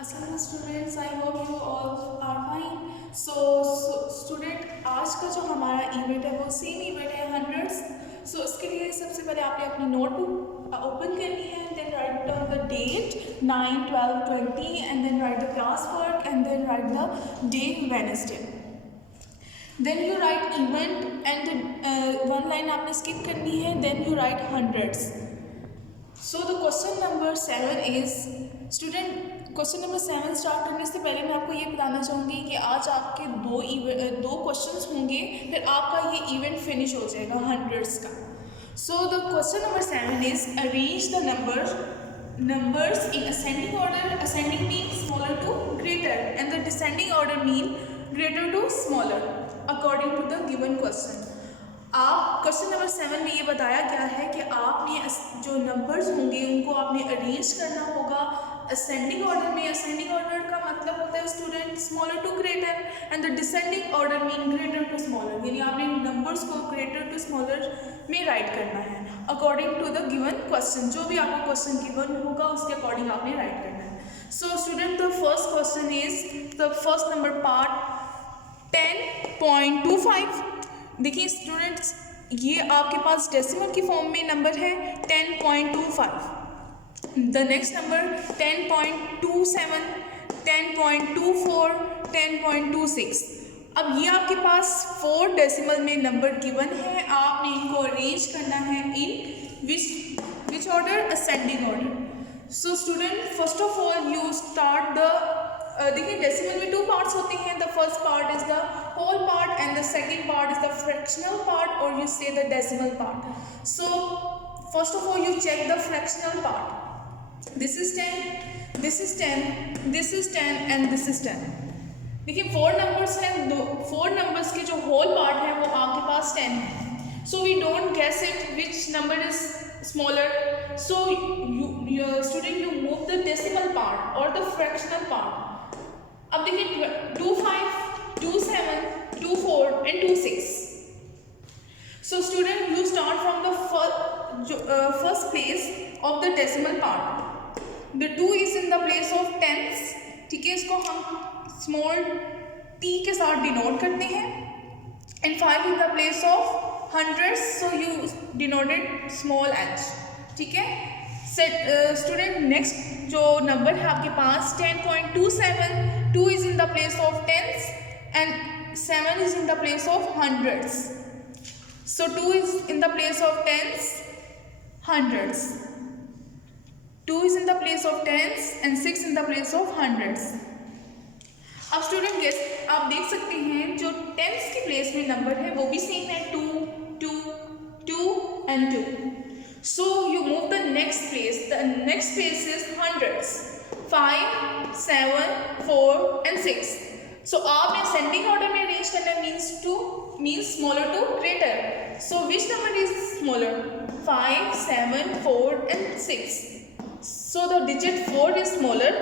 अस्सलाम students, I hope you all are fine. Student, आज का जो हमारा इवेंट है वो सेम इवेंट है हंड्रेड्स। उसके लिए सबसे पहले आपने अपनी नोटबुक ओपन करनी है, then write down the date 9, 12, 20 and then write the class work and then write the day Wednesday. Then you write event and one line आपने स्किप करनी है, then you write hundreds. So the question number 7 is student, question number 7 start करने से पहले मैं आपको ये बताना चाहूँगी कि आज आपके दो क्वेश्चंस होंगे, फिर आपका ये इवेंट फिनिश हो जाएगा हंड्रेड्स का। सो the question number 7 is arrange the numbers in ascending order. Ascending means smaller to greater and the descending order mean greater to smaller according to the given question. आप question number 7 में ये बताया गया है कि आपने जो नंबर्स होंगे उनको आपने अरेंज करना होगा असेंडिंग ऑर्डर में। असेंडिंग ऑर्डर का मतलब होता है student smaller to greater and the descending order mean greater to smaller, यानी आपने नंबर्स को ग्रेटर टू स्मॉलर में राइट करना है according to the given question. जो भी आपको क्वेश्चन गिवन होगा उसके अकॉर्डिंग आपने राइट करना है। So student, the first question is the first number part 10.25। देखिए स्टूडेंट्स, ये आपके पास डेसिमल की फॉर्म में नंबर है 10.25। The next number 10.27, 10.24, 10.26। अब ये आपके पास 4 डेसिमल में नंबर गिवन है, आपने इनको अरेंज करना है in which order, ascending order. So student, first of all you start the देखिए डेसिमल में 2 पार्ट्स होते हैं। The first part is the whole part and the second part is the fractional part और you say the decimal part. So first of all you check the fractional part. This is 10, this is 10, this is 10 and this is 10। देखिए 4 numbers हैं, 4 numbers के जो whole part है वो आपके पास 10 है। So we don't guess it which number is smaller. So student, you move the decimal part or the fractional part. अब देखिए 25, 27, 24 and 26. So student, you start from the first place of the decimal part. The 2 is in the place of tens, ठीक है, इसको हम small t के साथ denote करते हैं, and 5 in the place of hundreds, so you denoted small h, ठीक है। स्टूडेंट, नेक्स्ट जो नंबर है आपके पास 10.27, 2 is in the place of tens and 7 is in the place of hundreds. So 2 is in the place of tens, hundreds, 2 is in the place of tens and 6 in the place of hundreds. अब student guess, आप देख सकते हैं जो tense के place में number है वो भी सेम है, 2, 2, 2 and 2. So you move the next place. The next place is hundreds, 5, 7, 4 and 6. So आपने ascending order में arrange करना means smaller to greater. So which number is smaller? 5, 7, 4 and 6. So the digit 4 is smaller.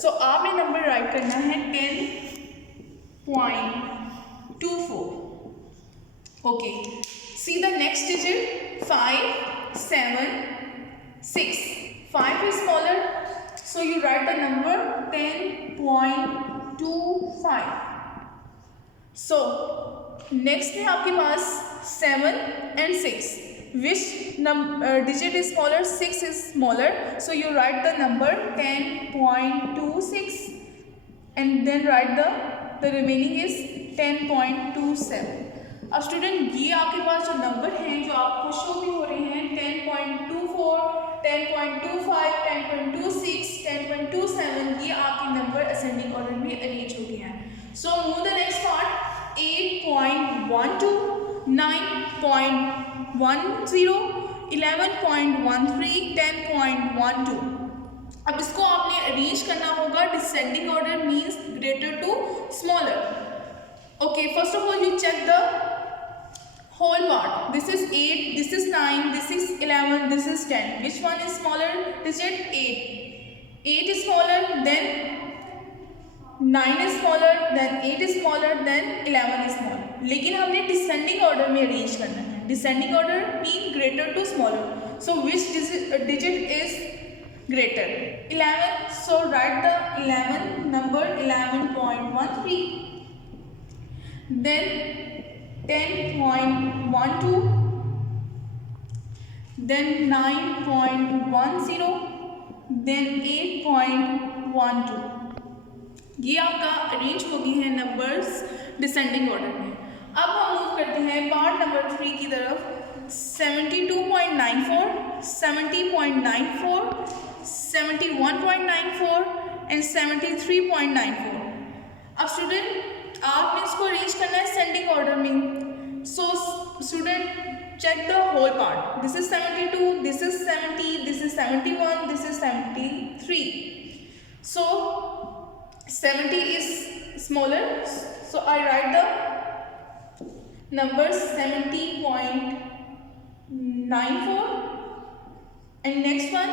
So आपने number right करना है 10.24. Okay. See the next digit 5, 7, 6. 5 is smaller, so you write the number 10.25. So next है आपके पास 7 and 6. Which digit is smaller? 6 is smaller, so you write the number 10.26 and then write the remaining is 10.27. अब student, ये आपके पास जो number हैं जो आपको show भी हो रहे हैं 10.24, 10.25, 10.26, 10.27, ये आपके नंबर असेंडिंग ऑर्डर में अरेंज हो गए हैं। So move the next part 8.12, 9.10, 11.13, 10.12। अब इसको आपने अरेंज करना होगा descending order means greater to smaller. Okay, first of all you check the whole part. This is 8, this is 9, this is 11, this is 10. Which one is smaller digit? 8. 8 is smaller, then 9 is smaller, then 8 is smaller, then 11 is smaller. लेकिन हमने descending order में arrange करना है. Descending order mean greater to smaller. So which digit is greater. 11, so write the 11 number 11.13. Then 10.12, then 9.10, then 8.12. ये आपका arrange हो गई है नंबर्स डिसेंडिंग ऑर्डर में। अब हम मूव करते हैं पार्ट नंबर 3 की तरफ। 72.94, 70.94, 71.94 एंड 73.94। अब स्टूडेंट आपने इसको अरेंज करना है सेंडिंग ऑर्डर में। So student check the whole part. This is 72, this is 70, this is 71, this is 73. So 70 is smaller, so I write the numbers 70.94 and next one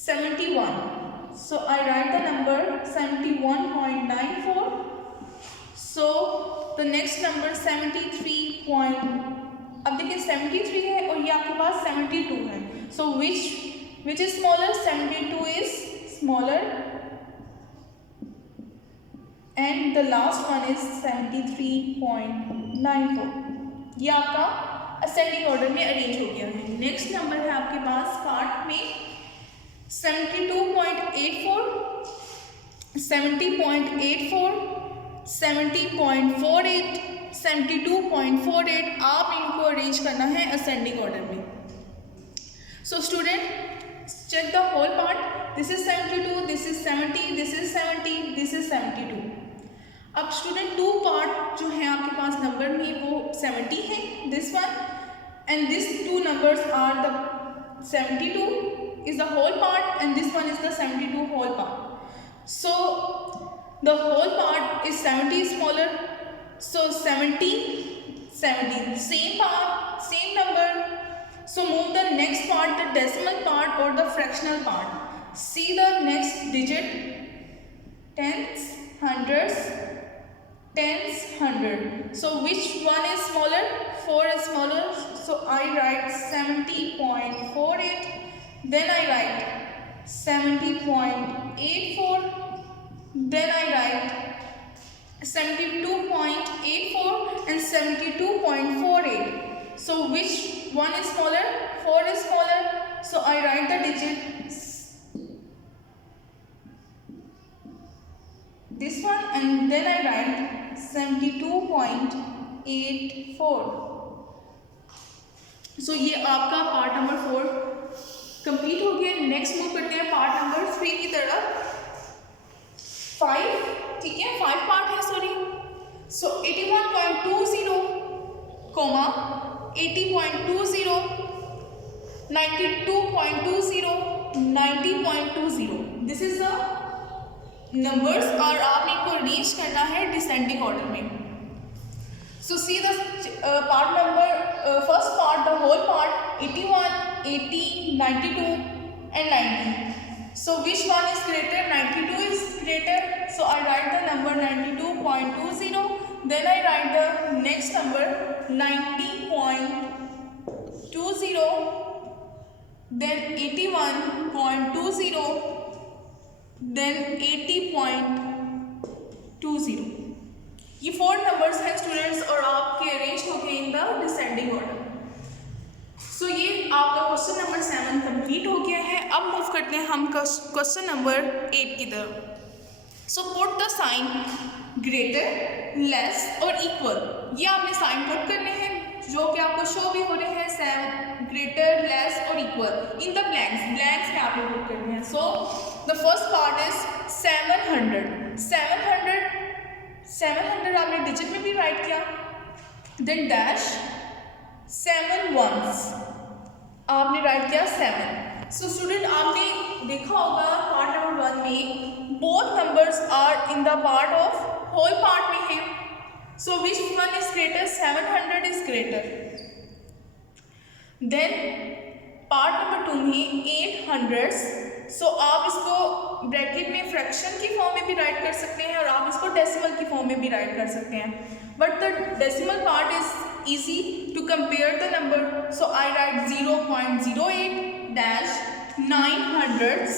71. So I write the number 71.94. So the next number 73. अब देखिए 73 है और ये आपके पास 72 है। So which is smaller? 72 is smaller and the last one is 73.94। ये आपका असेंडिंग ऑर्डर में अरेंज हो गया है। नेक्स्ट नंबर है आपके पास पार्ट में 72.84, 70.84, 70.48, 72.48। आप इनको अरेंज करना है असेंडिंग ऑर्डर में। So student check the whole part. This is 72, this is 70, this is 70, this is 72। अब स्टूडेंट टू पार्ट जो है आपके पास नंबर में वो 70 है, this one and this two numbers are the 72 is the whole part and this one is the 72 whole part. So the whole part is 70 smaller, so 70 same part, same number. So move the next part, the decimal part or the fractional part. See the next digit, tens, hundreds, tens, hundred. So which one is smaller? 4 is smaller, so I write 70.48, then I write 70.84, then I write 72.84 and 72.48. So which one is smaller? 4 is smaller, so I write the digit this one and then I write 72.84. So ये आपका part number 4 complete हो गया। Next move करते हैं part number 3 की तरफ। 5, ठीक है, 5 पार्ट है, sorry. So 81.20, 80.20, 92.20, 90.20। This is the numbers और आपने इनको अरेंज करना है डिसेंडिंग ऑर्डर में। So see the part number first part, the whole part 81, 80, 92 and 90. So which one is greater? 92 is greater, so I write the number 92.20, then I write the next number 90.20, then 81.20, then 80.20। ये 4 numbers हैं students और आपके arrange हो गए in the descending order. सो ये आपका question number 7 complete हो गया है। अब मूव करते हैं हम क्वेश्चन नंबर 8 की तरफ। So put the sign greater, less और इक्वल। ये आपने साइन पुट करने हैं जो कि आपको शो भी हो रहे हैं, 7 ग्रेटर, लेस और इक्वल इन द ब्लैंक्स में आपने पुट करने हैं। So the first part is 700 आपने डिजिट में भी राइट किया, देन डैश 7 ones आपने राइट किया 7। सो स्टूडेंट आपने देखा होगा पार्ट नंबर 1 में both numbers are in the part of whole part में है। So which one is greater? 700 is greater. Then part number 2 में 800s। सो आप इसको ब्रैकेट में फ्रैक्शन की फॉर्म में भी राइट कर सकते हैं और आप इसको डेसिमल की फॉर्म में भी राइट कर सकते हैं, but the decimal part is easy to compare the number, so I write 0.08 dash 900,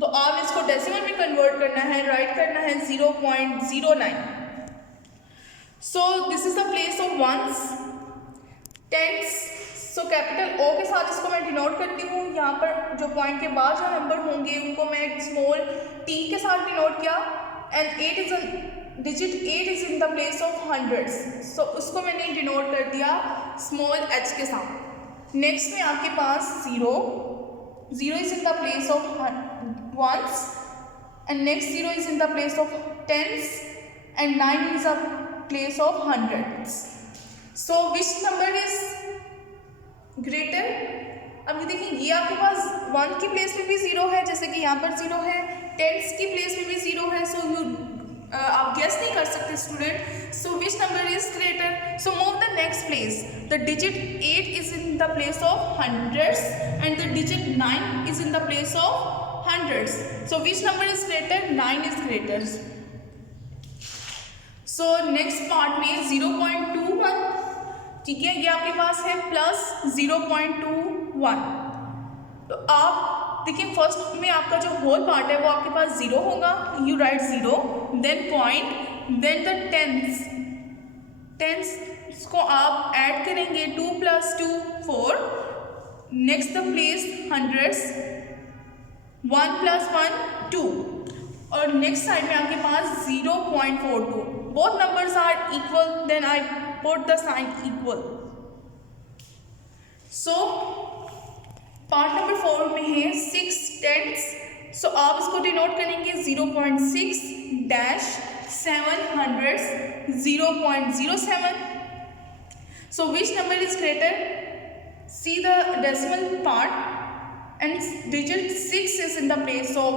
तो आप इसको डेसिमल में कन्वर्ट करना है, राइट करना है 0.09. So this is the place of ones. Tens, so capital O के साथ इसको मैं डिनोट करती हूँ. यहाँ पर जो पॉइंट के बाद जो नंबर होंगे उनको मैं स्मॉल t के साथ डिनोट किया. And 8 is digit 8 is in the place of hundreds, so उसको मैंने डिनोट कर दिया स्मॉल h के साथ. नेक्स्ट में आपके पास 0 is in the place of ones, and next 0 is in the place of tens, and 9 is the place of hundreds. So which number is greater? अब ये देखिए, ये आपके पास 1 की प्लेस में भी 0 है, जैसे कि यहाँ पर 0 है, टेंस की प्लेस में भी 0 है. सो आप गेस नहीं कर सकते student. So which number is greater? So move the next place. The digit 8 is in the place of hundreds and the digit 9 is in the place of hundreds. So which number is greater? 9 is greater. So next part में 0.21, ठीक है, ये आपके पास है plus 0.21. तो आप देखिए first में आपका जो होल पार्ट है वो आपके पास 0 होगा. You write 0, then point, then the tens को आप ऐड करेंगे 2 + 2 4. Next the place hundreds 1 + 1 2. और नेक्स्ट साइड में आपके पास 0.42. Both numbers are equal, then I put the sign equal. So part number 4 में है 6 टेंस. सो आप इसको डिनोट करेंगे 0.6 dash 700 0.07. So which number is greater? See the decimal part and digit 6 is in the place of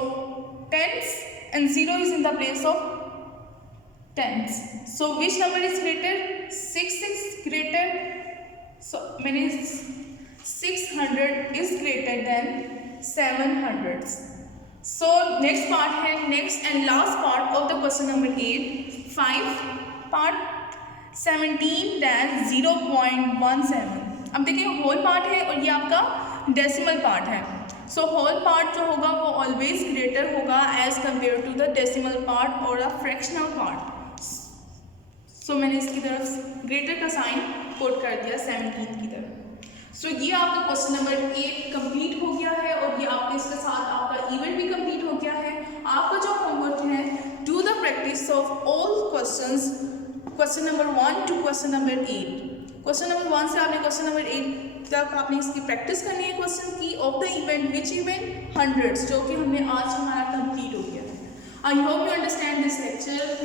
tens and 0 is in the place of tens. So which number is greater? 6 is greater. So means 600 is greater than 700. So next part है, next and last part of the question number 8, 5 part 17 dash 0.17. अब देखिए whole part है और ये आपका decimal part है. So whole part जो होगा वो ऑलवेज ग्रेटर होगा as compare to the decimal part और अ फ्रैक्शनल पार्ट. सो मैंने इसकी तरफ ग्रेटर का साइन कोट कर दिया 17 की तरफ. सो ये आपका क्वेश्चन नंबर 8 कंप्लीट हो गया है और ये आपके इसके साथ आपका इवेंट भी कंप्लीट हो गया है. आपका जो होमवर्क है, do the practice of all questions, question number 1 to question number 8. Question number 1 से आपने क्वेश्चन नंबर 8 तक आपने इसकी प्रैक्टिस करनी है क्वेश्चन की of the event. Which event? Hundreds, जो कि हमने आज हमारा कंप्लीट हो गया. आई hope you understand this lecture.